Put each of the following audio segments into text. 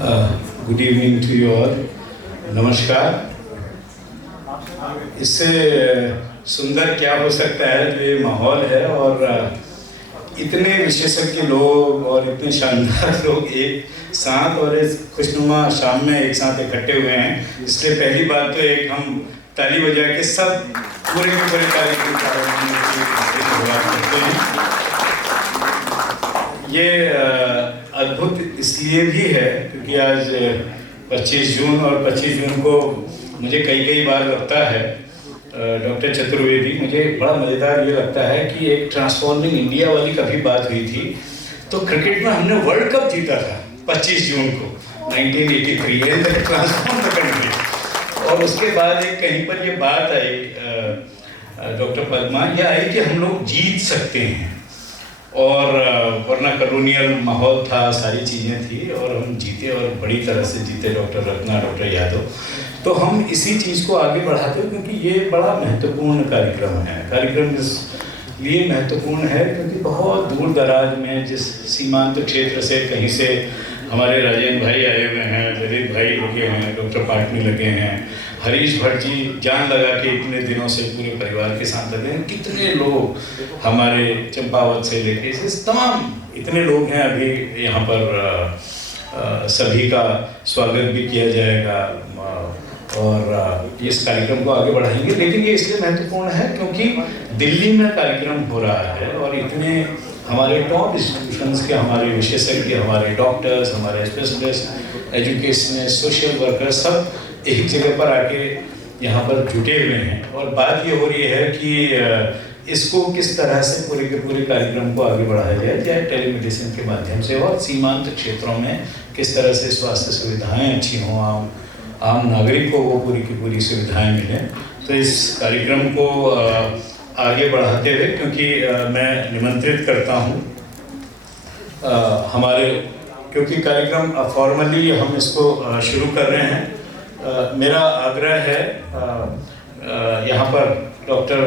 Good evening to you all. नमस्कार। इससे सुंदर क्या हो सकता है जो ये माहौल है, और इतने विशेषज्ञ लोग और इतने शानदार लोग एक साथ और इस खुशनुमा शाम में एक साथ इकट्ठे हुए हैं। इसलिए पहली बात तो एक हम ताली बजा के सब पूरे के पूरे कार्यक्रम करते हैं। ये अद्भुत इसलिए भी है क्योंकि आज 25 जून और 25 जून को मुझे कई बार लगता है डॉक्टर चतुर्वेदी, मुझे बड़ा मज़ेदार ये लगता है कि एक ट्रांसफॉर्मिंग इंडिया वाली कभी बात हुई थी तो क्रिकेट में हमने वर्ल्ड कप जीता था 25 जून को 1983 एंड ट्रांसफॉर्म द कंट्री। और उसके बाद एक कहीं पर ये बात आई डॉक्टर पद्मा, ये आई कि हम लोग जीत सकते हैं, और वरना कॉलोनियल माहौल था, सारी चीज़ें थी और हम जीते और बड़ी तरह से जीते। डॉक्टर रत्ना, डॉक्टर यादव, तो हम इसी चीज़ को आगे बढ़ाते हैं क्योंकि ये बड़ा महत्वपूर्ण कार्यक्रम है। कार्यक्रम इसलिए महत्वपूर्ण है क्योंकि बहुत दूर दराज में जिस सीमांत क्षेत्र से कहीं से हमारे राजेंद्र भाई आए हुए हैं, ललित भाई लगे हैं, डॉक्टर पाटनी लगे हैं, हरीश भट्ट जी जान लगा के इतने दिनों से पूरे परिवार के साथ लगे हैं, कितने लोग हमारे चंपावत से लेके तमाम इतने लोग हैं। अभी यहाँ पर सभी का स्वागत भी किया जाएगा और इस कार्यक्रम को आगे बढ़ाएंगे। लेकिन ये इसलिए महत्वपूर्ण है क्योंकि दिल्ली में कार्यक्रम हो रहा है और इतने हमारे टॉप इंस्टीट्यूशंस के हमारे विशेषज्ञ, हमारे डॉक्टर्स, हमारे स्पेशलिस्ट, एजुकेशनिस्ट, सोशल वर्कर्स सब एक जगह पर आके यहाँ पर जुटे हुए हैं। और बात ये हो रही है कि इसको किस तरह से पूरे के पूरे कार्यक्रम को आगे बढ़ाया जाए, चाहे टेलीमेडिसिन के माध्यम से और सीमांत क्षेत्रों में किस तरह से स्वास्थ्य सुविधाएं अच्छी हों, आम नागरिक को वो पूरी की पूरी सुविधाएं मिलें। तो इस कार्यक्रम को आगे बढ़ाते हुए क्योंकि मैं निमंत्रित करता हूँ हमारे, क्योंकि कार्यक्रम फॉर्मली हम इसको शुरू कर रहे हैं, मेरा आग्रह है यहाँ पर डॉक्टर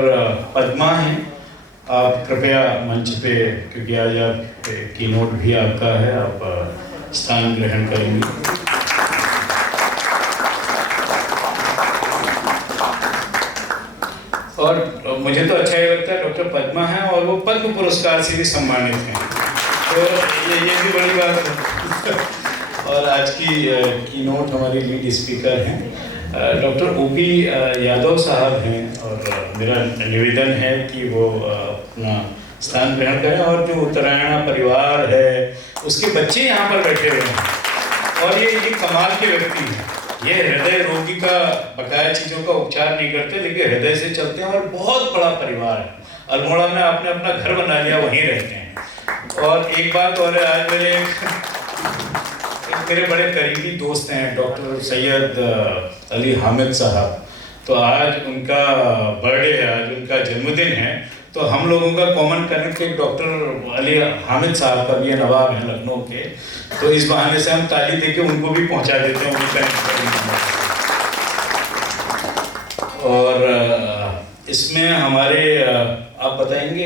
पद्मा हैं, आप कृपया मंच पे, क्योंकि आज आप कीनोट भी आपका है, आप स्थान ग्रहण करेंगे। और मुझे तो अच्छा ही लगता है डॉक्टर पद्मा हैं और वो पद्म पुरस्कार से भी सम्मानित हैं, तो ये भी बड़ी बात है। और आज की कीनोट हमारे लीड स्पीकर हैं डॉक्टर ओपी यादव साहब हैं, और मेरा निवेदन है कि वो अपना स्थान ग्रहण करें। और जो उत्तरायण परिवार है उसके बच्चे यहाँ पर बैठे हुए हैं और ये कमाल के व्यक्ति हैं। ये हृदय रोगी का बकाया चीज़ों का उपचार नहीं करते लेकिन हृदय से चलते हैं और बहुत बड़ा परिवार है। अल्मोड़ा में आपने अपना घर बना लिया, वहीं रहते हैं। और एक बात और है, आज मेरे बड़े करीबी दोस्त हैं डॉक्टर सैयद अली हामिद साहब, तो आज उनका बर्थडे है, आज उनका जन्मदिन है। तो हम लोगों का कॉमन कनेक्ट एक डॉक्टर अली हामिद साहब का भी है, नवाब हैं लखनऊ के, तो इस बहाने से हम ताली देके उनको भी पहुंचा देते हैं, उनको कनेक्ट करेंगे। और इसमें हमारे आप बताएंगे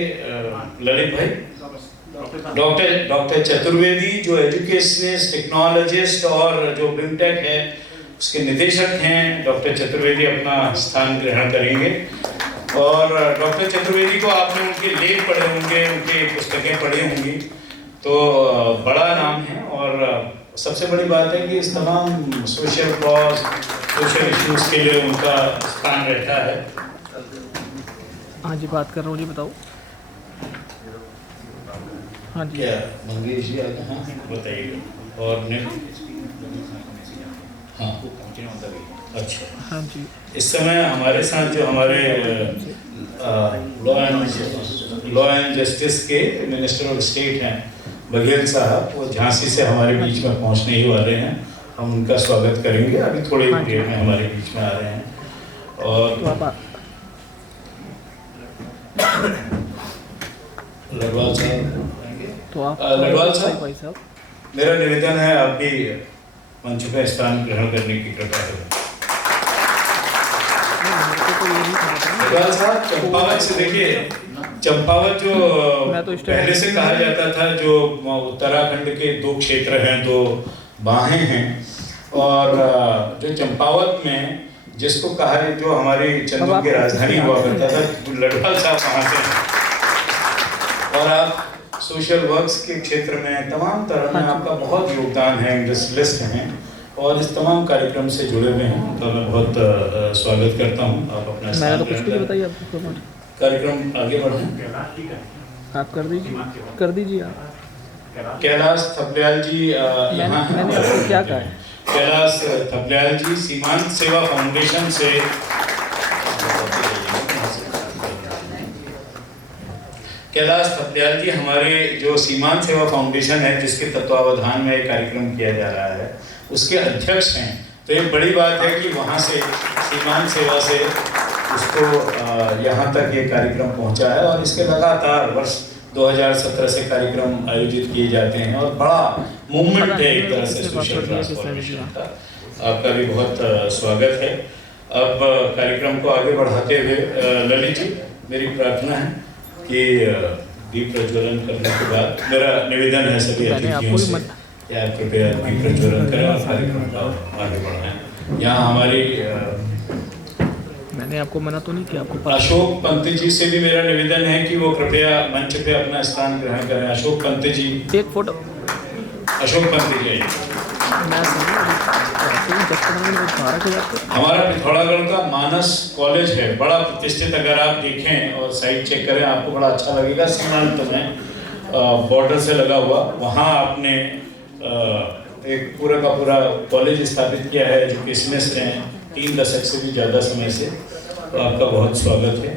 ललित भाई, डॉक्टर चतुर्वेदी जो एजुकेशनिस्ट, टेक्नोलॉजिस्ट और जो बिमटेक है उसके निदेशक हैं, डॉक्टर चतुर्वेदी अपना स्थान ग्रहण करेंगे। और डॉक्टर चतुर्वेदी को आपने उनके लेख पढ़े होंगे, उनके पुस्तकें पढ़ी होंगी, तो बड़ा नाम है। और सबसे बड़ी बात है कि इस तमाम सोशल कॉज, सोशल इश्यूज के लिए उनका स्थान रहता है। हाँ जी, बात कर रहा हूँ जी, बताओ। हाँ जी, क्या मंगेश जी आगे? हाँ बताइएगा। और हाँ अच्छा, हाँ जी, इस समय हमारे साथ जो हमारे लॉ एंड जस्टिस के मिनिस्टर ऑफ स्टेट हैं बघेल साहब, वो झांसी से हमारे बीच में पहुंचने ही वाले हैं, हम उनका स्वागत करेंगे। अभी थोड़ी देर में हमारे बीच में आ रहे हैं। और लडवाल साहब, तो आप लडवाल साहब, मेरा निवेदन है आप भी मंच पे स्थान ग्रहण करने की कृपा करें। लडवाल साहब, चंपावत से देखिए, चंपावत जो पहले से कहा जाता था, जो उत्तराखंड के दो क्षेत्र हैं, दो बाहें हैं। और जो चंपावत में जिसको कहा है, जो हमारी चंदन की राजधानी हुआ करता था, लड़वाल साहब वहाँ से। और आप सोशल वर्क्स के क्षेत्र में तमाम तरह में आपका बहुत योगदान है, इंडस्ट्रियलिस्ट हैं और इस तमाम कार्यक्रम से जुड़े हुए हैं। तो मैं बहुत स्वागत करता हूँ। आप अपना मैंने तो कुछ भी बताइए आपको। कार्यक्रम आगे बढ़ाएं। आप कर दीजिए आप। कैलाश थपलियाल जी यहाँ हैं। मैंने आपको क्या कहा है? कैलाश थपलियाल जी सीमांत सेवा फाउंडेशन से कैलाश थपलियाल जी हमारे जो सीमांत सेवा फाउंडेशन है, जिसके तत्वावधान में एक कार्यक्रम किया जा रहा है, उसके अध्यक्ष हैं। तो एक बड़ी बात है कि वहाँ से सीमांत सेवा से उसको यहाँ तक ये कार्यक्रम पहुँचा है। और इसके लगातार वर्ष 2017 से कार्यक्रम आयोजित किए जाते हैं और बड़ा मूवमेंट है एक तरह से सोशल ट्रांसफॉर्मेशन का। आपका भी बहुत स्वागत है। अब कार्यक्रम को आगे बढ़ाते हुए ललित जी, मेरी प्रार्थना है कि दीप प्रज्वलन करने के बाद मेरा निवेदन है सभी अतिथियों से कि आप कृपया दीप प्रज्वलन करें और कार्यक्रम को आगे बढ़ाएं। यहाँ हमारी मैंने आपको मना तो नहीं किया आपको। अशोक पंत जी से भी मेरा निवेदन है कि वो कृपया मंच पे अपना स्थान ग्रहण करें। अशोक पंत जी, एक फोटो। अशोक पंत जी, हमारा पिथौरागढ़ का मानस कॉलेज है, बड़ा प्रतिष्ठित। अगर आप देखें और साइट चेक करें आपको बड़ा अच्छा लगेगा। सीमांत में बॉर्डर से लगा हुआ, वहाँ आपने एक पूरा का पूरा कॉलेज स्थापित किया है। एजुकेशनिस्ट हैं 3 दशक से भी ज़्यादा समय से। तो आपका बहुत स्वागत है।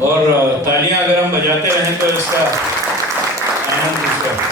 और तालियां अगर हम बजाते रहें तो इसका आनंद दूसरा।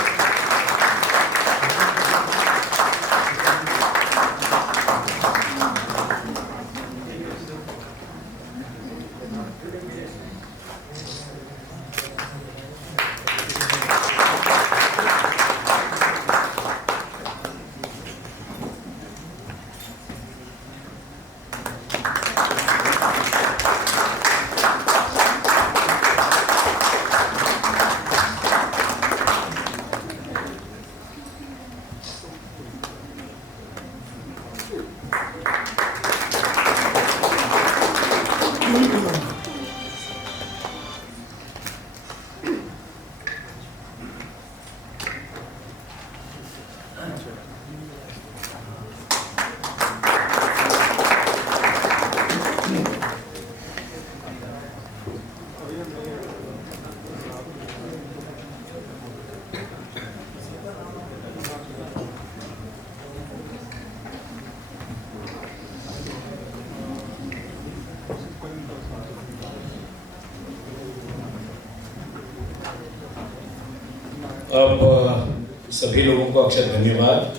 अब सभी लोगों को अक्षर धन्यवाद।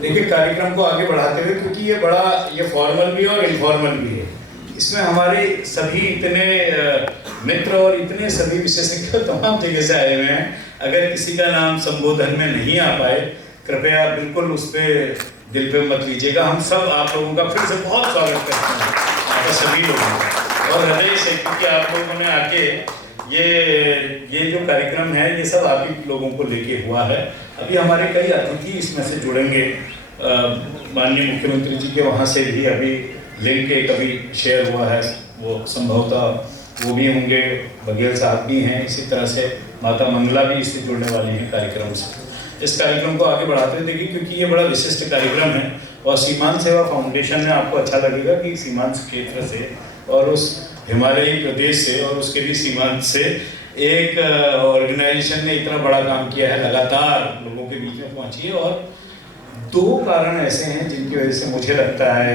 देखिए, कार्यक्रम को आगे बढ़ाते हुए, क्योंकि ये फॉर्मल भी है और इनफॉर्मल भी है, इसमें हमारे सभी इतने मित्र और इतने सभी विशेषज्ञ तमाम जगह से आए हुए हैं। अगर किसी का नाम संबोधन में नहीं आ पाए, कृपया बिल्कुल उस पर दिल पे मत लीजिएगा। हम सब आप लोगों का फिर से बहुत स्वागत करते हैं, आपका सभी लोगों का, और हृदय से, क्योंकि आप लोगों ने आके ये जो कार्यक्रम है ये सब आप ही लोगों को लेके हुआ है। अभी हमारे कई अतिथि इसमें से जुड़ेंगे। माननीय मुख्यमंत्री जी के वहाँ से भी अभी लिंक एक अभी शेयर हुआ है, वो संभवतः वो भी होंगे। बघेल साहब भी हैं, इसी तरह से माता मंगला भी इससे जुड़ने वाली हैं कार्यक्रम से। इस कार्यक्रम को आगे बढ़ाते हुए देखिए, क्योंकि ये बड़ा विशिष्ट कार्यक्रम है और सीमांत सेवा फाउंडेशन में आपको अच्छा लगेगा कि सीमांत क्षेत्र से और उस हिमालयी प्रदेश से और उसके भी सीमांत से एक ऑर्गेनाइजेशन ने इतना बड़ा काम किया है, लगातार लोगों के बीच में पहुंची है। और 2 कारण ऐसे हैं जिनकी वजह से मुझे लगता है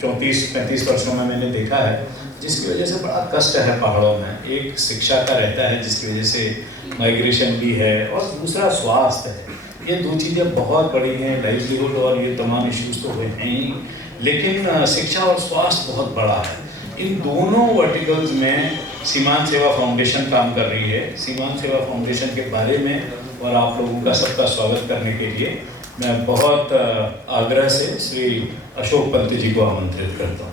34-35 वर्षों में मैंने देखा है, जिसकी वजह से बड़ा कष्ट है पहाड़ों में। एक शिक्षा का रहता है जिसकी वजह से माइग्रेशन भी है, और दूसरा स्वास्थ्य है। ये 2 चीज़ें बहुत बड़ी हैं। लाइवलीहुड और ये तमाम इश्यूज तो हैं ही, लेकिन शिक्षा और स्वास्थ्य बहुत बड़ा है। इन दोनों वर्टिकल्स में सीमांत सेवा फाउंडेशन काम कर रही है। सीमांत सेवा फाउंडेशन के बारे में और आप लोगों का सबका स्वागत करने के लिए मैं बहुत आग्रह से श्री अशोक पंत जी को आमंत्रित करता हूँ।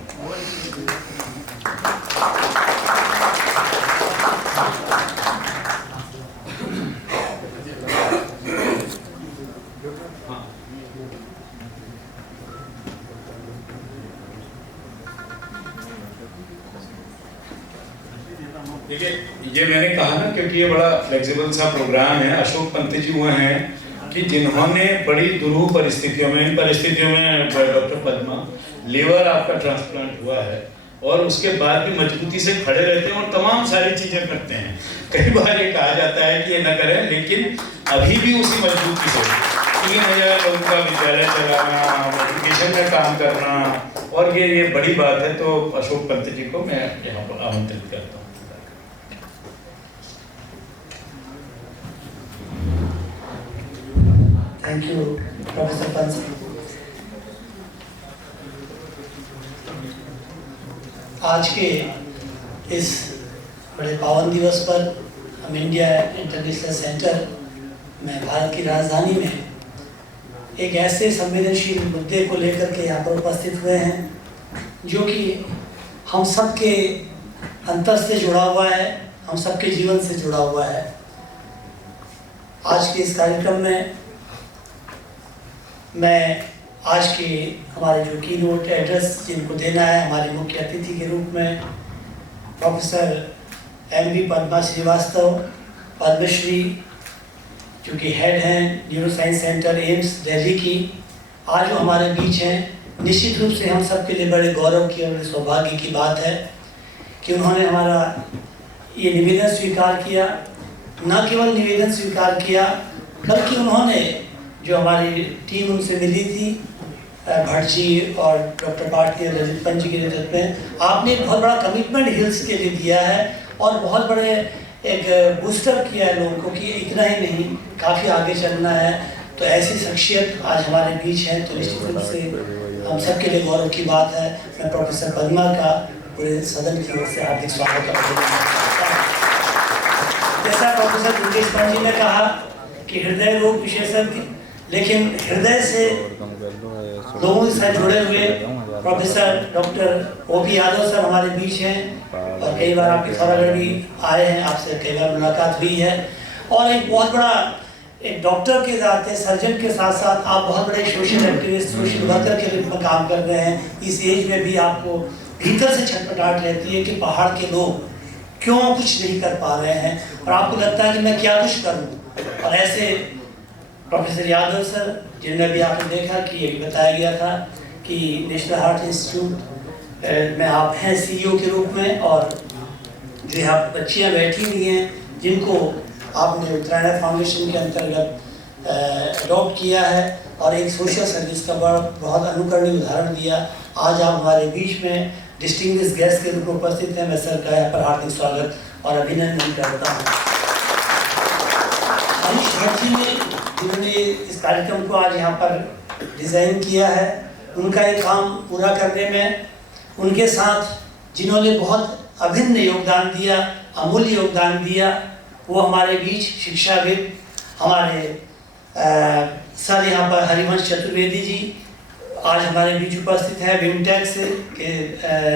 देखिए, ये मैंने कहा ना, क्योंकि ये बड़ा फ्लेक्सिबल सा प्रोग्राम है। अशोक पंत जी वो हैं कि जिन्होंने बड़ी दुरूह परिस्थितियों में, इन परिस्थितियों में डॉक्टर पद्मा, लीवर आपका ट्रांसप्लांट हुआ है और उसके बाद भी मजबूती से खड़े रहते हैं और तमाम सारी चीज़ें करते हैं। कई बार ये कहा जाता है कि ये न करें, लेकिन अभी भी उसी मजबूती से 3000 लोगों का विद्यालय चलाना, एजुकेशन में काम करना, और ये बड़ी बात है। तो अशोक पंत जी को मैं यहाँ पर आमंत्रित करता हूँ। Thank you professor Pant. आज के इस बड़े पावन दिवस पर हम इंडिया इंटरनेशनल सेंटर में, भारत की राजधानी में, एक ऐसे संवेदनशील मुद्दे को लेकर के यहाँ पर उपस्थित हुए हैं जो कि हम सब के अंतर से जुड़ा हुआ है, हम सबके जीवन से जुड़ा हुआ है। आज के इस कार्यक्रम में मैं आज के हमारे जो की नोट एड्रेस जिनको देना है, हमारे मुख्य अतिथि के रूप में प्रोफेसर M.V. पद्मा श्रीवास्तव, पद्मश्री, जो कि हेड हैं neuro science centre AIIMS Delhi की, आज वो हमारे बीच हैं। निश्चित रूप से हम सब के लिए बड़े गौरव की और सौभाग्य की बात है कि उन्होंने हमारा ये निवेदन स्वीकार किया। न केवल निवेदन स्वीकार किया, बल्कि उन्होंने, जो हमारी टीम उनसे मिली थी, भट्ट जी और डॉक्टर पाटनी और ललित पंत जी के नेतृत्व में, आपने एक बहुत बड़ा कमिटमेंट हिल्स के लिए दिया है और बहुत बड़े एक बूस्टर किया है लोगों को कि इतना ही नहीं, काफ़ी आगे चलना है। तो ऐसी शख्सियत आज हमारे बीच है, तो निश्चित रूप से हम सब के लिए गौरव की बात है। मैं प्रोफेसर पद्मा का पूरे सदन की ओर से हार्दिक स्वागत करता हूँ। जैसा प्रोफेसर दुर्गेश पंत जी ने कहा कि हृदय रोग विशेषज्ञ, लेकिन हृदय से लोगों के साथ जुड़े हुए professor doctor O.P. Yadav sir हमारे बीच हैं और कई बार आप पिथौरागढ़ भी आए हैं, आपसे कई बार मुलाकात हुई है। और एक बहुत बड़ा एक डॉक्टर के नाते, सर्जन के साथ साथ आप बहुत बड़े सोशल एक्टिविस्ट, सोशल वर्कर के रूप में काम कर रहे हैं। इस एज में भी आपको भीतर से छटपटाहट रहती है कि पहाड़ के लोग क्यों कुछ नहीं कर पा रहे हैं, और आपको लगता है कि मैं क्या कुछ करूँ। और ऐसे प्रोफेसर यादव सर, जिनमें भी आपने देखा कि ये बताया गया था कि नेशनल हार्ट इंस्टीट्यूट में आप हैं CEO के रूप में, और जो यहाँ बच्चियाँ बैठी हुई हैं जिनको आपने उत्तरायण फाउंडेशन के अंतर्गत अडॉप्ट किया है और एक सोशल सर्विस का बहुत अनुकरणीय उदाहरण दिया। आज आप हमारे बीच में डिस्टिंग्विश्ड गेस्ट के रूप में उपस्थित हैं। मैं सर का यहाँ पर हार्दिक स्वागत और अभिनंदन करता हूँ। मनीष भट्ट जी ने, जिन्होंने इस कार्यक्रम को आज यहाँ पर डिज़ाइन किया है, उनका एक काम पूरा करने में उनके साथ जिन्होंने बहुत अभिन्न योगदान दिया, अमूल्य योगदान दिया, वो हमारे बीच शिक्षाविद हमारे सर यहाँ पर हरिवंश चतुर्वेदी जी आज हमारे बीच उपस्थित है, विमटेक से के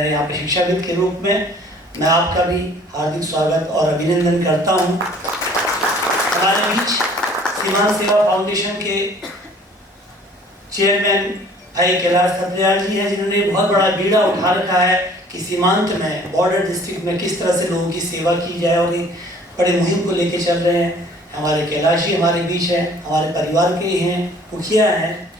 यहाँ पर शिक्षाविद के रूप में। मैं आपका भी हार्दिक स्वागत और अभिनंदन करता हूँ। हमारे बीच सीमांत सेवा फाउंडेशन के चेयरमैन भाई कैलाश सत्याल जी हैं, जिन्होंने बहुत बड़ा बीड़ा उठा रखा है कि सीमांत में, बॉर्डर डिस्ट्रिक्ट में किस तरह से लोगों की सेवा की जाए, और एक बड़े मुहिम को लेके चल रहे हैं। हमारे कैलाश जी हमारे बीच हैं, हमारे परिवार के ही हैं, मुखिया हैं।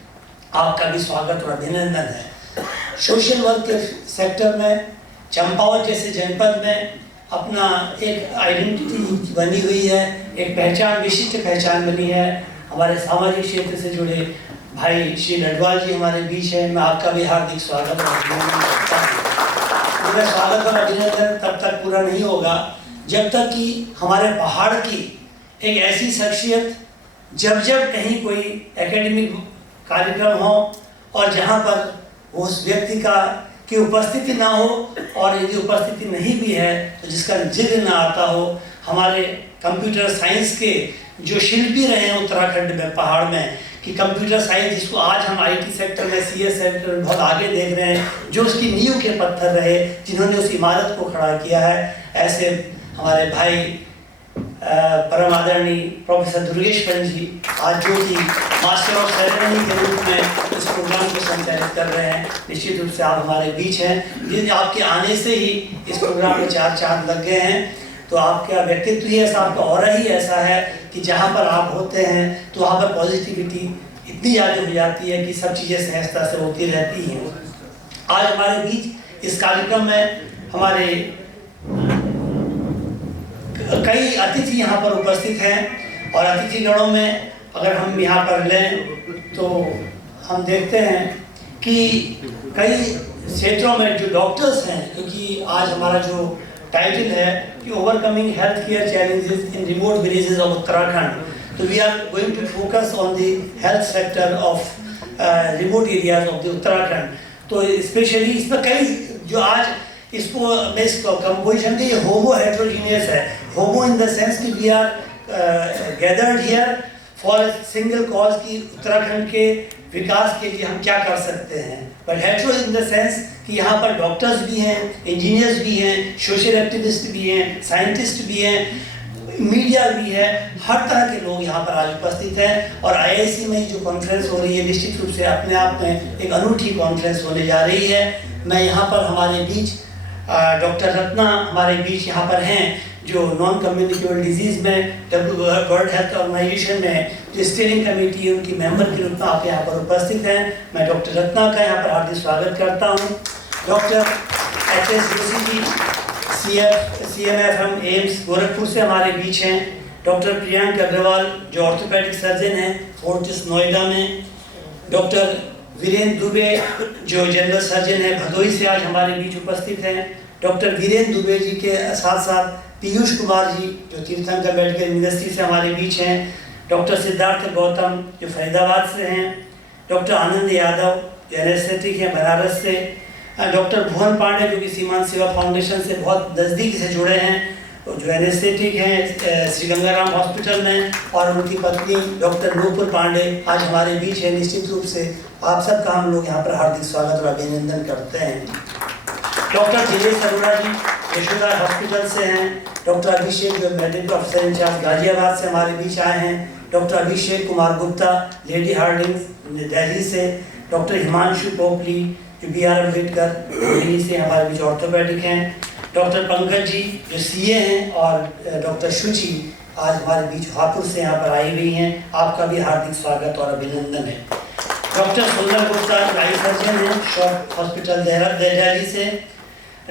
आपका भी स्वागत और अभिनंदन है। सोशल वर्क के सेक्टर में चंपावत जैसे जनपद में अपना एक आइडेंटिटी बनी हुई है, एक पहचान, विशिष्ट पहचान बनी है। हमारे सामाजिक क्षेत्र से जुड़े भाई श्री लडवाल जी हमारे बीच हैं। मैं आपका भी हार्दिक स्वागत और अभिनंदन करता हूँ। मेरा स्वागत और अभिनंदन तब तक पूरा नहीं होगा जब तक कि हमारे पहाड़ की एक ऐसी शख्सियत, जब कहीं कोई एकेडमिक कार्यक्रम हो और जहाँ पर उस व्यक्ति की उपस्थिति ना हो, और यदि उपस्थिति नहीं भी है तो जिसका जिक्र ना आता हो, हमारे कंप्यूटर साइंस के जो शिल्पी रहे हैं उत्तराखंड में, पहाड़ में, कि कंप्यूटर साइंस जिसको आज हम IT सेक्टर में, CS सेक्टर में बहुत आगे देख रहे हैं, जो उसकी नींव के पत्थर रहे, जिन्होंने उस इमारत को खड़ा किया है, ऐसे हमारे भाई परम आदरणीय प्रोफेसर दुर्गेश पंत जी आज जो कि मास्टर ऑफ सेरेमनी के रूप में इस प्रोग्राम को संचालित कर रहे हैं। निश्चित रूप से आप हमारे बीच हैं, जिन आपके आने से ही इस प्रोग्राम में 4 चांद लग गए हैं। तो आपका व्यक्तित्व ही ऐसा, आपका ऑरा ही ऐसा है कि जहाँ पर आप होते हैं तो वहाँ पर पॉजिटिविटी इतनी ज़्यादा हो जाती है कि सब चीज़ें सहजता से होती रहती हैं। आज हमारे बीच इस कार्यक्रम में हमारे कई अतिथि यहाँ पर उपस्थित हैं और अतिथिगणों में अगर हम यहाँ पर लें तो हम देखते हैं कि कई क्षेत्रों में जो डॉक्टर्स हैं, क्योंकि आज हमारा जो टाइटल है कि overcoming health care challenges in remote villages of Uttarakhand, तो we are going to focus on the health sector of remote areas of the Uttarakhand. तो स्पेशली इसमें कई जो आज इसको मैं इसको कंपोजिशन के होमो हेट्रोजीनियस है। होमो इन द सेंस कि we are gathered here for single cause की उत्तराखंड के विकास के लिए हम क्या कर सकते हैं, but hetero in the sense कि यहाँ पर डॉक्टर्स भी हैं, इंजीनियर्स भी हैं, सोशल एक्टिविस्ट भी हैं, साइंटिस्ट भी हैं, मीडिया भी है, हर तरह के लोग यहाँ पर आज उपस्थित हैं। और IIC में जो कॉन्फ्रेंस हो रही है निश्चित रूप से अपने आप में एक अनूठी कॉन्फ्रेंस होने जा रही है। मैं यहाँ पर हमारे बीच डॉक्टर रत्ना हमारे बीच यहाँ पर हैं जो नॉन कम्युनिकेबल डिजीज़ में वर्ल्ड हेल्थ ऑर्गेनाइजेशन में जो स्टीयरिंग कमेटी है उनकी मेंबर के रूप में आप यहाँ पर उपस्थित हैं। मैं डॉक्टर रत्ना का यहाँ पर हार्दिक स्वागत करता हूँ। Doctor HS Joshi ji CMFM AIIMS Gorakhpur से हमारे बीच हैं। डॉक्टर प्रियंक अग्रवाल जो ऑर्थोपेडिक सर्जन हैं फोर्टिस नोएडा में। डॉक्टर वीरेंद्र दुबे जो जनरल सर्जन है भदोही से आज हमारे बीच उपस्थित हैं। डॉक्टर वीरेंद्र दुबे जी के साथ साथ पीयूष कुमार जी जो तीर्थंकर मेडिकल यूनिवर्सिटी से हमारे बीच हैं। डॉक्टर सिद्धार्थ गौतम जो फरीदाबाद से हैं। डॉक्टर आनंद यादव जो एनेस्थेटिक हैं बनारस से। डॉक्टर भुवन पांडे जो कि सीमांत सेवा फाउंडेशन से बहुत नज़दीकी से जुड़े हैं, जो एनेस्थेटिक हैं श्री गंगाराम हॉस्पिटल में, और उनकी पत्नी डॉक्टर नूपुर पांडे आज हमारे बीच है। निश्चित रूप से आप सबका हम लोग यहाँ पर हार्दिक स्वागत और अभिनंदन करते हैं। डॉक्टर दिनेश अरोड़ा जी यशोदा हॉस्पिटल से हैं। डॉक्टर अभिषेक जो मेडिकल ऑफिसर इंचार्ज गाजियाबाद से हमारे बीच आए हैं। Doctor Abhishek Kumar Gupta lady Hardinge Delhi से। डॉक्टर हिमांशु पोपली जो BR अम्बेडकर दिल्ली से हमारे बीच ऑर्थोपेडिक हैं। डॉक्टर पंकज जी जो CA हैं और डॉक्टर शुचि आज हमारे बीच हापुड़ से यहाँ पर आई हुई हैं। आपका भी हार्दिक स्वागत और अभिनंदन है। डॉक्टर सुंदर गुप्ता आई सर्जन हैं शॉप हॉस्पिटल दिल्ली से।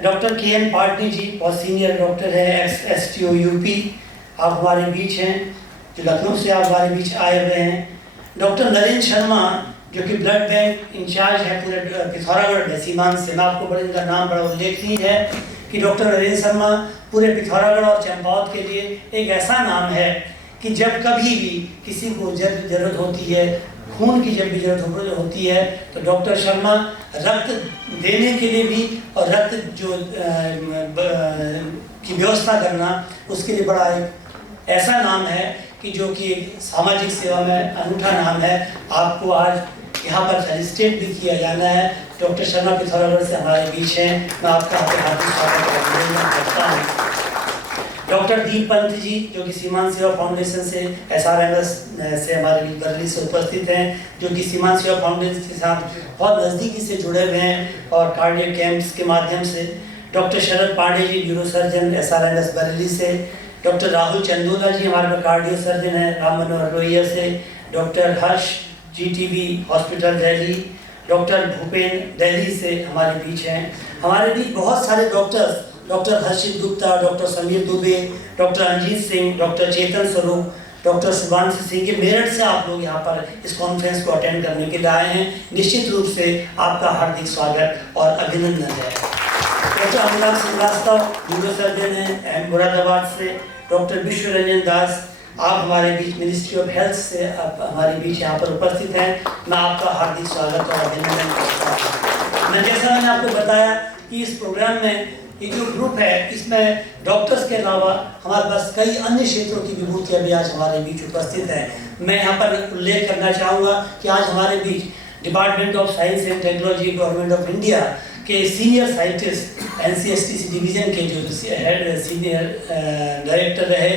डॉक्टर KN पाटनी जी बहुत सीनियर डॉक्टर है STO UP, आप हमारे बीच हैं जो लखनऊ से आप हमारे बीच आए हुए हैं। डॉक्टर नरेंद्र शर्मा जो कि ब्लड बैंक इंचार्ज है पूरे पिथौरागढ़ में सीमांत से। मैं आपको बड़े इनका नाम बड़ा उल्लेखनीय है कि डॉक्टर नरेंद्र शर्मा पूरे पिथौरागढ़ और चंपावत के लिए एक ऐसा नाम है कि जब कभी भी किसी को जरूरत होती है, खून की जब भी जरूरत होती है, तो डॉक्टर शर्मा रक्त देने के लिए भी और रक्त जो की व्यवस्था करना उसके लिए बड़ा एक ऐसा नाम है कि जो कि सामाजिक सेवा में अनूठा नाम है। आपको आज यहाँ पर फेलिसिटेट भी किया जाना है। डॉक्टर शर्मा पिथौरागढ़ से हमारे बीच हैं। मैं आपका हार्दिक स्वागत करता हूँ। डॉक्टर दीप पंत जी जो कि सीमांत सेवा फाउंडेशन से SRMS से हमारे बीच बरेली से उपस्थित हैं, जो कि सीमांत सेवा फाउंडेशन के साथ बहुत नज़दीकी से जुड़े हुए हैं और कार्डियक कैंप्स के माध्यम से। डॉक्टर शरद Pandey ji neuro surgeon SRMS Bareilly से। डॉक्टर राहुल चंदोला जी हमारे कार्डियो सर्जन हैं राम मनोहर लोहिया से। Doctor Harsh GTV hospital Delhi. Doctor Bhupen Delhi से हमारे बीच हैं। हमारे बीच बहुत सारे doctors, doctor Harshit Gupta, doctor Sameer Dubey, doctor Anjit Singh, doctor Chetan Swaroop, doctor Subhanshu Singh, ये मेरठ से आप लोग यहाँ पर इस कॉन्फ्रेंस को अटेंड करने के लिए आए हैं। निश्चित रूप से आपका हार्दिक स्वागत और अभिनंदन है। डॉक्टर अनुराग श्रीवास्तव न्यूरो सर्जन हैं मुरादाबाद से। डॉक्टर विश्व रंजन दास आप हमारे बीच मिनिस्ट्री ऑफ हेल्थ से आप हमारे बीच यहाँ पर उपस्थित हैं। मैं आपका हार्दिक स्वागत और अभिनंदन करता हूँ। मैं जैसा मैंने आपको बताया कि इस प्रोग्राम में ये जो ग्रुप है इसमें डॉक्टर्स के अलावा हमारे पास कई अन्य क्षेत्रों की विभूतियाँ भी आज हमारे बीच उपस्थित हैं। मैं यहाँ पर उल्लेख करना चाहूँगा कि आज हमारे बीच department of science and technology government of India के सीनियर साइंटिस्ट NCSTC डिवीज़न के जो हेड सीनियर डायरेक्टर रहे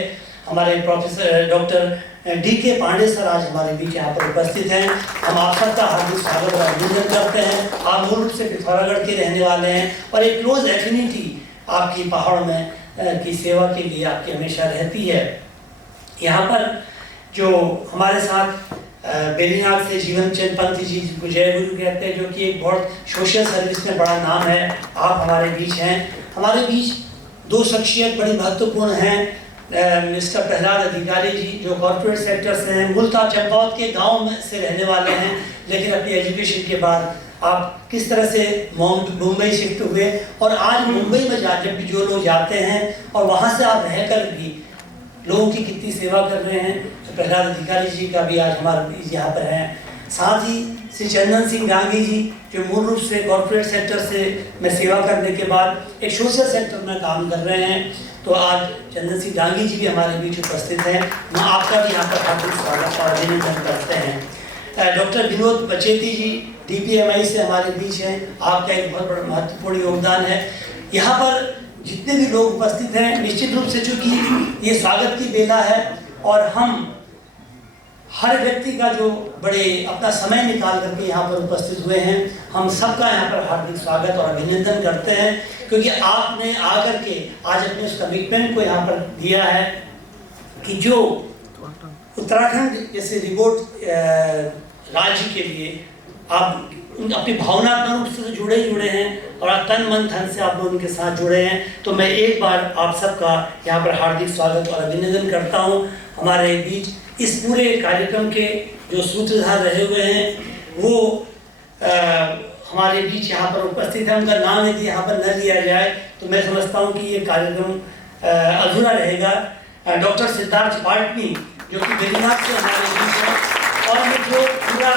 हमारे professor doctor DK Pandey sir आज हमारे बीच यहाँ पर उपस्थित हैं। हम आप सबका हार्दिक स्वागत और अभिनंदन करते हैं। आप मूल रूप से पिथौरागढ़ के रहने वाले हैं और एक क्लोज एफिनिटी आपकी पहाड़ में की सेवा के लिए आपकी हमेशा रहती है। यहाँ पर जो हमारे साथ बेनीनाग से जीवन चंद पंत जी, जिनको जय गुरु कहते हैं, जो कि एक बहुत सोशल सर्विस में बड़ा नाम है, आप हमारे बीच हैं। हमारे बीच दो शख्सियत बड़ी महत्वपूर्ण हैं, मिस्टर प्रहलाद अधिकारी जी, जो कॉर्पोरेट सेक्टर से हैं, मूलतः चंपावत के गांव में से रहने वाले हैं, लेकिन अपनी एजुकेशन के बाद आप किस तरह से मुंबई शिफ्ट हुए और आज मुंबई में जब भी जो लोग जाते हैं और वहाँ से आप रहकर भी लोगों की कितनी सेवा कर रहे हैं, तो प्रहलाद अधिकारी जी का भी आज हमारे बीच यहाँ पर हैं। साथ ही श्री चंदन सिंह डांगी जी, जो मूल रूप से कॉर्पोरेट सेक्टर से में सेवा करने के बाद एक सोशल सेक्टर में काम कर रहे हैं, तो आज चंदन सिंह डांगी जी भी हमारे बीच उपस्थित हैं। मैं आपका भी यहाँ पर हार्दिक स्वागत और अभिनंदन करते हैं। डॉक्टर विनोद बचेती जी DPMI से हमारे बीच हैं, आपका एक बहुत बड़ा महत्वपूर्ण योगदान है। यहाँ पर जितने भी लोग उपस्थित हैं, निश्चित रूप से चूँकि ये स्वागत की बेला है और हम हर व्यक्ति का जो बड़े अपना समय निकाल करके यहाँ पर उपस्थित हुए हैं, हम सबका यहाँ पर हार्दिक स्वागत और अभिनंदन करते हैं, क्योंकि आपने आकर के आज अपने उस कमिटमेंट को यहाँ पर दिया है कि जो उत्तराखंड जैसे रिमोट राज्य के लिए आप अपनी भावनात्मक रूप से जुड़े हैं और आप तन मन धन से आप लोग उनके साथ जुड़े हैं। तो मैं एक बार आप सबका यहाँ पर हार्दिक स्वागत और अभिनंदन करता हूँ। हमारे बीच इस पूरे कार्यक्रम के जो सूत्रधार रहे हुए हैं वो हमारे बीच यहाँ पर उपस्थित है। उनका नाम यदि यहाँ पर न लिया जाए तो मैं समझता हूँ कि ये कार्यक्रम अधूरा रहेगा। डॉक्टर सिद्धार्थ पाटनी, जो कि बेनीनाग से हमारे बीच हैं, और ये जो पूरा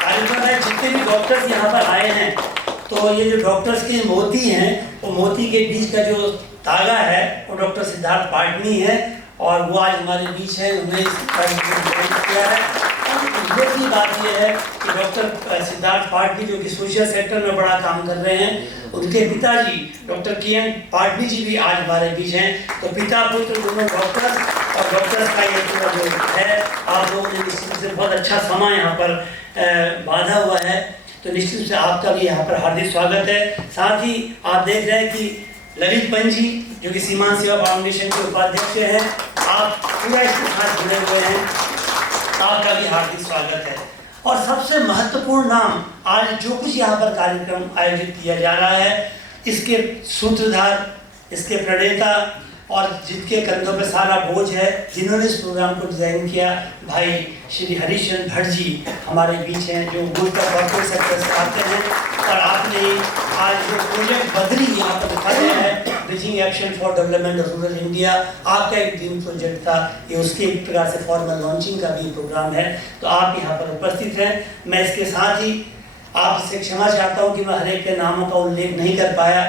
कार्यक्रम है, जितने भी डॉक्टर्स यहाँ पर आए हैं, तो ये जो डॉक्टर्स के मोती हैं, वो मोती के बीच का जो धागा है वो डॉक्टर सिद्धार्थ पाटनी है और वो आज हमारे बीच है। उन्होंने इस कार्यक्रम को ज्वाइन किया है। और की बात यह है कि डॉक्टर सिद्धार्थ पाटनी, जो कि सोशल सेक्टर में बड़ा काम कर रहे हैं, उनके पिताजी डॉक्टर KN पाटनी जी भी आज हमारे बीच हैं। तो पिता पुत्र दोनों डॉक्टर्स, और डॉक्टर्स का ये पूरा जो है, आप लोगों ने निश्चित रूप से बहुत अच्छा समय यहाँ पर बांधा हुआ है, तो निश्चित रूप से आपका भी यहाँ पर हार्दिक स्वागत है। साथ ही आप देख रहे हैं कि ललित पंत जी, जो कि सीमांत सेवा फाउंडेशन के उपाध्यक्ष हैं, आप पूरा इसके साथ जुड़े हुए हैं, आपका भी हार्दिक स्वागत है। और सबसे महत्वपूर्ण नाम, आज जो कुछ यहाँ पर कार्यक्रम आयोजित किया जा रहा है, इसके सूत्रधार, इसके प्रणेता और जिनके कंधों पे सारा बोझ है, जिन्होंने इस प्रोग्राम को डिज़ाइन किया, भाई श्री हरिश्चंद्र भट्ट जी हमारे बीच हैं, जो मूलतः कॉर्पोरेट सेक्टर से आते हैं। और आपने आज जो प्रोजेक्ट बदरी यहाँ पर दिखाया है, bridging action for development of rural India, आपका एक ड्रीम प्रोजेक्ट था, ये उसके एक प्रकार से फॉर्मल लॉन्चिंग का भी प्रोग्राम है, तो आप यहाँ पर उपस्थित हैं। मैं इसके साथ ही आपसे क्षमा चाहता हूँ कि मैं हर एक के नामों का उल्लेख नहीं कर पाया।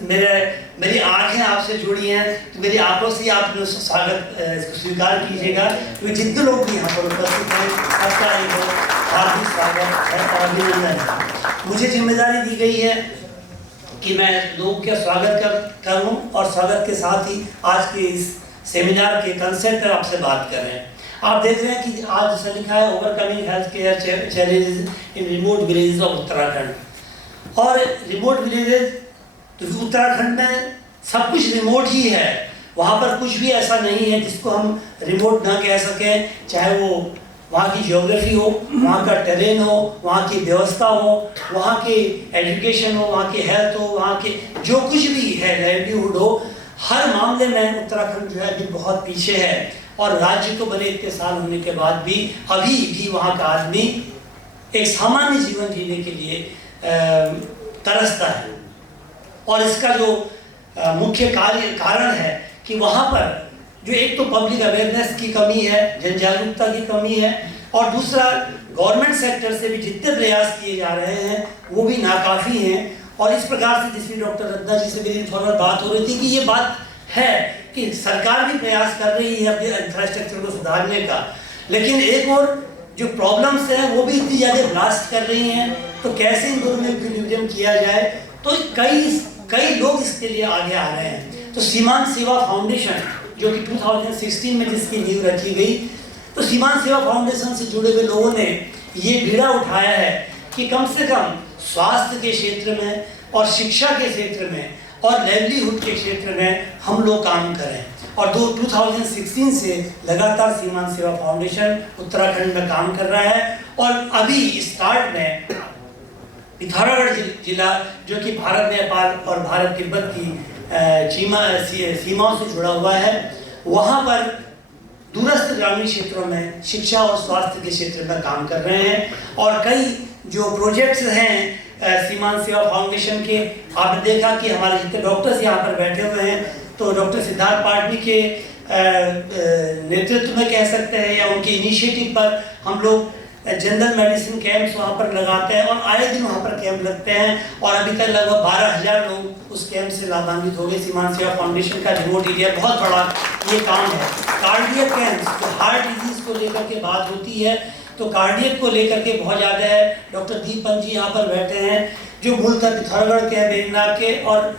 मेरी आँखें आपसे जुड़ी हैं, तो मेरी आँखों से आप स्वागत इसको स्वीकार कीजिएगा, क्योंकि जितने लोग भी यहाँ पर उपस्थित हैं, सबका एक हार्दिक स्वागत है और अभिनंदन है। मुझे जिम्मेदारी दी गई है कि मैं लोगों का स्वागत करूँ और स्वागत के साथ ही आज के इस सेमिनार के कंसेप्ट पर आपसे बात कर रहे हैं। आप देख रहे हैं कि आज जैसा लिखा है, overcoming health care challenges in remote villages of Uttarakhand. और रिमोट विलेजेस, तो उत्तराखंड में सब कुछ रिमोट ही है, वहाँ पर कुछ भी ऐसा नहीं है जिसको हम रिमोट ना कह सकें, चाहे वो वहाँ की ज्योग्राफी हो, वहाँ का टेरेन हो, वहाँ की व्यवस्था हो, वहाँ के एजुकेशन हो, वहाँ की हेल्थ हो, वहाँ के जो कुछ भी है, लाइवलीहुड हो, हर मामले में उत्तराखंड जो है अभी बहुत पीछे है। और राज्य को बने इतने साल होने के बाद भी अभी भी वहाँ का आदमी एक सामान्य जीवन जीने के लिए तरसता है। और इसका जो मुख्य कारण है कि वहाँ पर जो एक तो पब्लिक अवेयरनेस की कमी है, जन जागरूकता की कमी है, और दूसरा गवर्नमेंट सेक्टर से भी जितने प्रयास किए जा रहे हैं वो भी नाकाफ़ी हैं। और इस प्रकार से, जिसमें डॉक्टर रत्ना जी से मेरी थोड़ा बात हो रही थी कि ये बात है कि सरकार भी प्रयास कर रही है अपने इंफ्रास्ट्रक्चर को सुधारने का, लेकिन एक और जो प्रॉब्लम्स हैं वो भी इतनी ज़्यादा ब्लास्ट कर रही हैं, तो कैसे इन दोनों में इक्विलिब्रियम किया जाए, तो कई लोग इसके लिए आगे आ रहे हैं। तो सीमांत सेवा फाउंडेशन, जो कि 2016 में जिसकी नींव रखी गई, तो सीमांत सेवा फाउंडेशन से जुड़े हुए लोगों ने ये बीड़ा उठाया है कि कम से कम स्वास्थ्य के क्षेत्र में और शिक्षा के क्षेत्र में और लाइवलीहुड के क्षेत्र में हम लोग काम करें। और 2016 से लगातार सीमांत सेवा फाउंडेशन उत्तराखंड में काम कर रहा है। और अभी स्टार्ट में पिथौरागढ़ जिला, जो कि भारत नेपाल और भारत तिब्बत की सीमाओं से जुड़ा हुआ है, वहाँ पर दूरस्थ ग्रामीण क्षेत्रों में शिक्षा और स्वास्थ्य के क्षेत्र में काम कर रहे हैं। और कई जो प्रोजेक्ट्स हैं सीमांत सेवा फाउंडेशन के, आपने देखा कि हमारे जितने डॉक्टर्स यहाँ पर बैठे हुए हैं, तो डॉक्टर सिद्धार्थ पाटनी के नेतृत्व में कह सकते हैं या उनके इनिशिएटिव पर हम लोग जनरल मेडिसिन कैंप्स वहाँ पर लगाते हैं और आए दिन वहाँ पर कैंप लगते हैं। और अभी तक लगभग 12,000 लोग उस कैंप से लाभान्वित हो गए। सीमांत सेवा फाउंडेशन का रिमोट एरिया बहुत बड़ा ये काम है। कार्डियक कैंप्स, जो हार्ट डिजीज को लेकर के बात होती है, तो कार्डियक को लेकर के बहुत ज़्यादा है। डॉक्टर दीपन जी यहाँ पर बैठे हैं, जो मूलतः पिथौरागढ़ के हैं, बेगनाथ के, और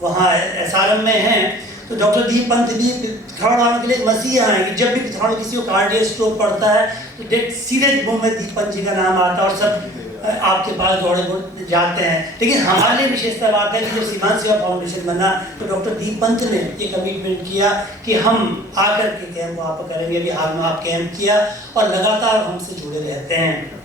वहाँ SRM में हैं। तो डॉक्टर दीप पंत भी पिथौरागढ़ के लिए एक मसीहा है कि जब भी पिथौरागढ़ किसी को कार्डियक स्ट्रोक पड़ता है तो सीधे मुंह में दीप पंत जी का नाम आता है और सब आपके पास दौड़े जाते हैं। लेकिन हमारे लिए विशेषता बात है कि जब सीमांत सेवा फाउंडेशन बना तो डॉक्टर दीप पंत ने ये कमिटमेंट किया कि हम आकर के कैंप वहाँ पर करेंगे। अभी हाल में आप कैंप किया और लगातार हमसे जुड़े रहते हैं।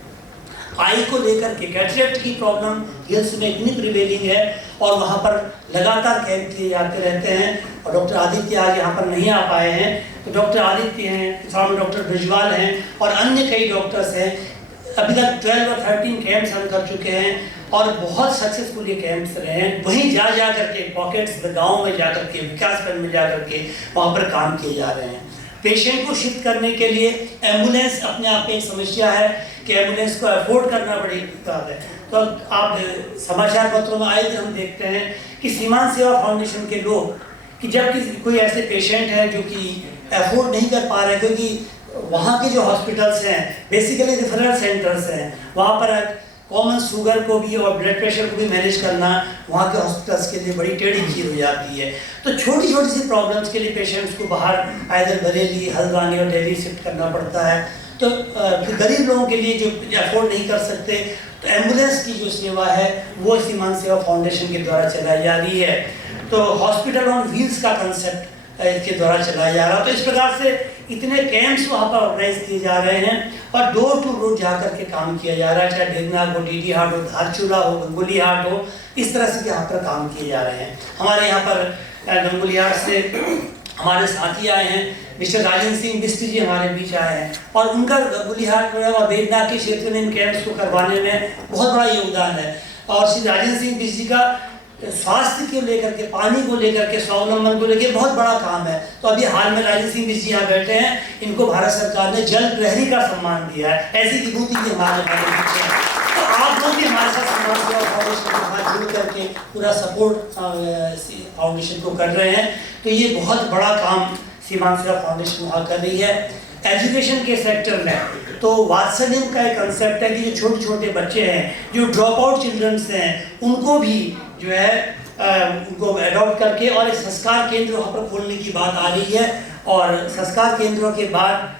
आई को लेकर के कैटरेक्ट की प्रॉब्लम हिल्स में इतनी प्रिवेलिंग है और वहाँ पर लगातार कैंप किए जाते रहते हैं। और डॉक्टर आदित्य आज यहाँ पर नहीं आ पाए हैं, तो डॉक्टर आदित्य हैं, साथ में डॉक्टर ब्रिजवाल हैं और अन्य कई डॉक्टर्स हैं। अभी तक 12 और 13 कैंप्स हम कर चुके हैं और बहुत सक्सेसफुल ये कैंप्स रहे हैं। वहीं जा करके पॉकेट्स गाँव में जा करके, विकासखंड में जा करके वहाँ पर काम किए जा रहे हैं। पेशेंट को शिफ्ट करने के लिए एम्बुलेंस अपने आप में एक समस्या है कि एम्बुलेंस को अफोर्ड करना बड़ी बात है। तो आप समाचार पत्रों में आए दिन हम देखते हैं कि सीमांत सेवा फाउंडेशन के लोग कि जब कोई ऐसे पेशेंट है जो कि अफोर्ड नहीं कर पा रहे, क्योंकि वहाँ के जो हॉस्पिटल्स हैं बेसिकली रेफरल सेंटर्स हैं, वहाँ पर कॉमन शुगर को भी और ब्लड प्रेशर को भी मैनेज करना वहाँ के हॉस्पिटल्स के लिए बड़ी टेढ़ी खीर हो जाती है। तो छोटी छोटी सी प्रॉब्लम्स के लिए पेशेंट्स को बाहर आइदर बरेली, हल्द्वानी और दिल्ली शिफ्ट करना पड़ता है। तो गरीब लोगों के लिए जो अफोर्ड नहीं कर सकते, तो एम्बुलेंस की जो सेवा है वो सीमांत सेवा फाउंडेशन के द्वारा चलाई जा रही है। तो हॉस्पिटल ऑन व्हील्स का कंसेप्ट इसके द्वारा चलाया जा रहा है। तो इस प्रकार से इतने कैंप्स वहाँ पर ऑर्गेनाइज किए जा रहे हैं और डोर टू डोर जा करके काम किया जा रहा है, चाहे ढेगनाग हो, डीडी हाट हो, धारचूला हो, गंगोली हाट हो, इस तरह से यहाँ पर काम किए जा रहे हैं। हमारे यहाँ पर गंगोली हाट से हमारे साथी आए हैं, मिस्टर राजेंद्र सिंह बिस्ट जी हमारे बीच आए हैं और उनका गंगोली हाट और बेगनाथ के क्षेत्र में इन कैंप्स को करवाने में बहुत बड़ा योगदान है। और श्री राजेंद्र सिंह बिस्ट जी का स्वास्थ्य को लेकर के, पानी को लेकर के, स्वावलंबन को लेकर बहुत बड़ा काम है। तो अभी हाल में राजेंद्र सिंह बिस्ट जी यहाँ बैठे हैं, इनको भारत सरकार ने जल प्रहरी का सम्मान दिया है। ऐसी विभूति भी हमारे पीछे है। तो आप लोग भी हमारे साथ सीमांत सेवा फाउंडेशन के साथ जुड़ करके पूरा सपोर्ट फाउंडेशन को कर रहे हैं। तो ये बहुत बड़ा काम सीमांत सेवा फाउंडेशन वहाँ कर रही है। एजुकेशन के सेक्टर में तो वात्सल्यम का एक कंसेप्ट है कि जो छोटे छोटे बच्चे हैं, जो ड्रॉप आउट चिल्ड्रंस हैं, उनको भी जो है उनको अडॉप्ट करके और एक संस्कार केंद्र वहाँ पर खोलने की बात आ रही है। और संस्कार केंद्रों के बाद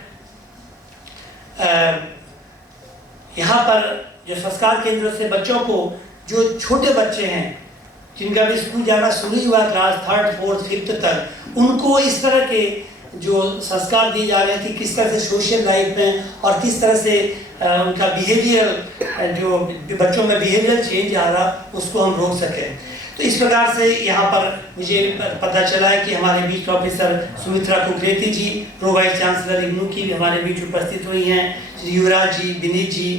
यहाँ पर जो संस्कार केंद्रों से बच्चों को, जो छोटे बच्चे हैं जिनका भी स्कूल जाना शुरू हुआ क्लास 3rd, 4th, 5th तक, उनको इस तरह के जो संस्कार दिए जा रहे हैं कि किस तरह से सोशल लाइफ में और किस तरह से उनका बिहेवियर, जो बच्चों में बिहेवियर चेंज आ रहा, उसको हम रोक सकें। तो इस प्रकार से यहाँ पर मुझे पता चला है कि हमारे बीच प्रोफेसर सुमित्रा कुकरेती जी, प्रो वाइस चांसलर इग्नू की भी हमारे बीच उपस्थित हुई हैं, श्री युवराज जी, विनीत जी,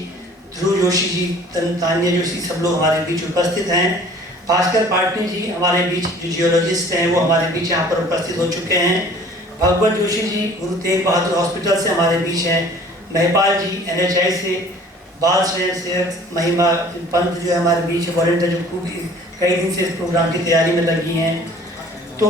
ध्रुव जोशी जी, तान्या जोशी, सब लोग हमारे बीच उपस्थित हैं। भास्कर पाटनी जी हमारे बीच जो जियोलॉजिस्ट हैं वो हमारे बीच यहाँ पर उपस्थित हो चुके हैं। भगवत जोशी जी गुरु तेग बहादुर हॉस्पिटल से हमारे बीच हैं। महिपाल जी NHI से, बाल सेहत महिमा पंत जो है हमारे बीच वॉलंटियर, जो खूब कई दिन से इस प्रोग्राम की तैयारी में लगी हैं। तो